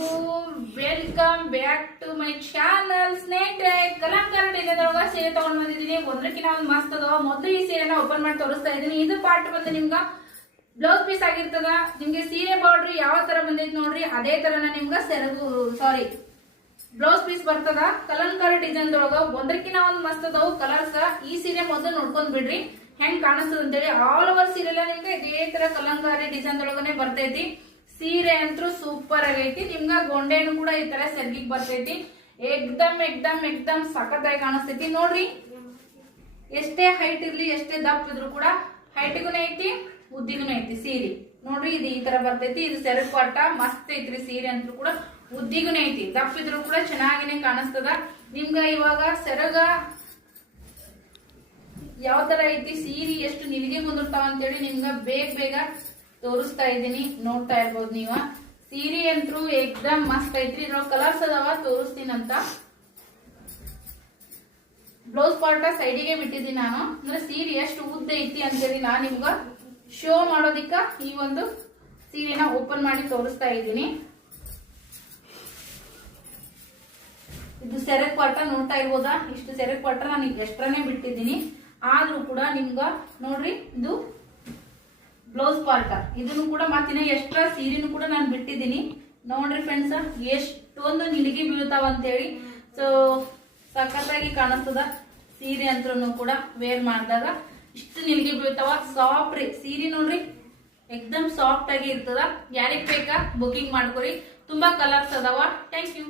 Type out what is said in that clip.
ಎಲ್ಲರಿಗೂ welcome back to my channel. ಸ್ನೇಹಿತರೆ, Kalamkari design ಒಳಗ ಸೀರೆ ತಗೊಂಡ್ ಬಂದಿದ್ದೀನಿ. ಒಂದಕ್ಕಿಂತ ಒಂದು ಮಸ್ತ್ ಅದಾವ. ಮೊದಲು ಈ ಸೀರೆನ ಓಪನ್ ಮಾಡಿ ತೋರಿಸ್ತಾ ಇದ್ದೀನಿ. ಇದು ಪಾರ್ಟ್ ಬಂದು ನಿಮ್ಗ ಬ್ಲೌಸ್ ಪೀಸ್ ಆಗಿರ್ತದ. ನಿಮ್ಗೆ ಸೀರೆ ಬಾರ್ಡ್ರ್ ಯಾವ ತರ ಬಂದೈತಿ ನೋಡ್ರಿ, ಅದೇ ತರನ ನಿಮ್ಗ ಬ್ಲೌಸ್ ಪೀಸ್ ಬರ್ತದ. ಕಲಂಕಾರ ಡಿಸೈನ್ ಒಳಗ ಒಂದಕ್ಕಿಂತ ಒಂದು ಮಸ್ತ್ ಅದಾವು ಕಲರ್ಸ್. ಈ ಸೀರೆ ಮೊದಲು ನೋಡ್ಕೊಂಡ್ ಬಿಡ್ರಿ ಹೆಂಗ್ ಕಾಣಿಸ್ತದ ಅಂತೇಳಿ. ಆಲ್ ಓವರ್ ಸೀರೆ ಎಲ್ಲ ನಿಮ್ಗೆ ಇದೇ ತರ ಕಲಂಕಾರಿ ಡಿಸೈನ್ ಒಳಗನೆ ಬರ್ತೈತಿ. ಸೀರೆ ಅಂತೂ ಸೂಪರ್ ಆಗೈತಿ. ನಿಮ್ಗ ಗೊಂಡೆನು ಕೂಡ ಈ ತರ ಸೆರ್ಗಿಗ್ ಬರ್ತೈತಿ. ಎಕ್ದಮ್ ಸಖತ್ತಾಗಿ ಕಾಣಿಸ್ತೈತಿ ನೋಡ್ರಿ. ಎಷ್ಟೇ ಹೈಟ್ ಇರ್ಲಿ, ಎಷ್ಟೇ ದಪ್ಪ ಇದ್ರು ಕೂಡ ಹೈಟ್ಗೂ ಐತಿ, ಉದ್ದಿಗೂ ಐತಿ ಸೀರೆ. ನೋಡ್ರಿ, ಇದು ಈ ತರ ಬರ್ತೈತಿ. ಇದು ಸೆರಗ್ ಪಾಟ ಮಸ್ತ್ ಐತ್ರಿ. ಸೀರೆ ಅಂತೂ ಕೂಡ ಉದ್ದಿಗೂ ಐತಿ, ದಪ್ಪ ಇದ್ರು ಕೂಡ ಚೆನ್ನಾಗಿನೇ ಕಾಣಿಸ್ತದ. ನಿಮ್ಗ ಇವಾಗ ಸೆರಗ ಯಾವ ತರ ಐತಿ, ಸೀರೆ ಎಷ್ಟು ನಿಲಿಗೆ ಬಂದಿರ್ತಾವ ಅಂತೇಳಿ ನಿಮ್ಗ ಬೇಗ ತೋರಿಸ್ತಾ ಇದ್ದೀನಿ. ನೋಡ್ತಾ ಇರ್ಬೋದು ನೀವ. ಸೀರೆ ಅಂತೂ ಎಕ್ದಮ್ ಮಸ್ತ್ ಐತ್ರಿ. ಇದ್ರೊಳಗ ಕಲರ್ಸ್ ಅದಾವ, ತೋರಿಸ್ತೀನಂತ. ಬ್ಲೌಸ್ ಪಾರ್ಟ ಸೈಡಿಗೆ ಬಿಟ್ಟಿದ್ದೀನಿ ನಾನು. ಅಂದ್ರೆ ಸೀರೆ ಎಷ್ಟು ಉದ್ದ ಐತಿ ಅಂತೇಳಿ ನಾನು ನಿಮ್ಗ ಶೋ ಮಾಡೋದಿಕ್ಕ ಈ ಒಂದು ಸೀರೆನ ಓಪನ್ ಮಾಡಿ ತೋರಿಸ್ತಾ ಇದ್ದೀನಿ. ಇದು ಸೆರಗ್ ಪಾಟ ನೋಡ್ತಾ ಇರ್ಬೋದಾ. ಇಷ್ಟು ಸೆರಗ್ ಪಾಟ ನಾನು ಎಷ್ಟ್ರನೇ ಬಿಟ್ಟಿದ್ದೀನಿ. ಆದ್ರೂ ಕೂಡ ನಿಮ್ಗ ನೋಡ್ರಿ, ಇದು ಬ್ಲೌಸ್ ಪಾರ್ಟ್. ಇದನ್ನು ಕೂಡ ಮತ್ತಿನ ಎಕ್ಸ್ಟ್ರಾ ಸೀರೆನು ಕೂಡ ನಾನು ಬಿಟ್ಟಿದ್ದೀನಿ. ನೋಡ್ರಿ ಫ್ರೆಂಡ್ಸ್, ಎಷ್ಟೊಂದು ನಿಲಿಗೆ ಬೀಳ್ತಾವ ಅಂತೇಳಿ. ಸೊ ಸಖತ್ತಾಗಿ ಕಾಣಿಸ್ತದ ಸೀರೆ ಅಂತೂ ಕೂಡ ವೇರ್ ಮಾಡಿದಾಗ. ಇಷ್ಟು ನಿಲಿಗೆ ಬೀಳ್ತಾವ. ಸಾಫ್ಟ್ ರೀ ಸೀರೆ ನೋಡ್ರಿ, ಎಕ್ದಮ್ ಸಾಫ್ಟ್ ಆಗಿ ಇರ್ತದ. ಯಾರಿಗ್ ಬೇಕಾ ಬುಕಿಂಗ್ ಮಾಡ್ಕೊರಿ. ತುಂಬಾ ಕಲರ್ಸ್ ಅದಾವ. Thank you.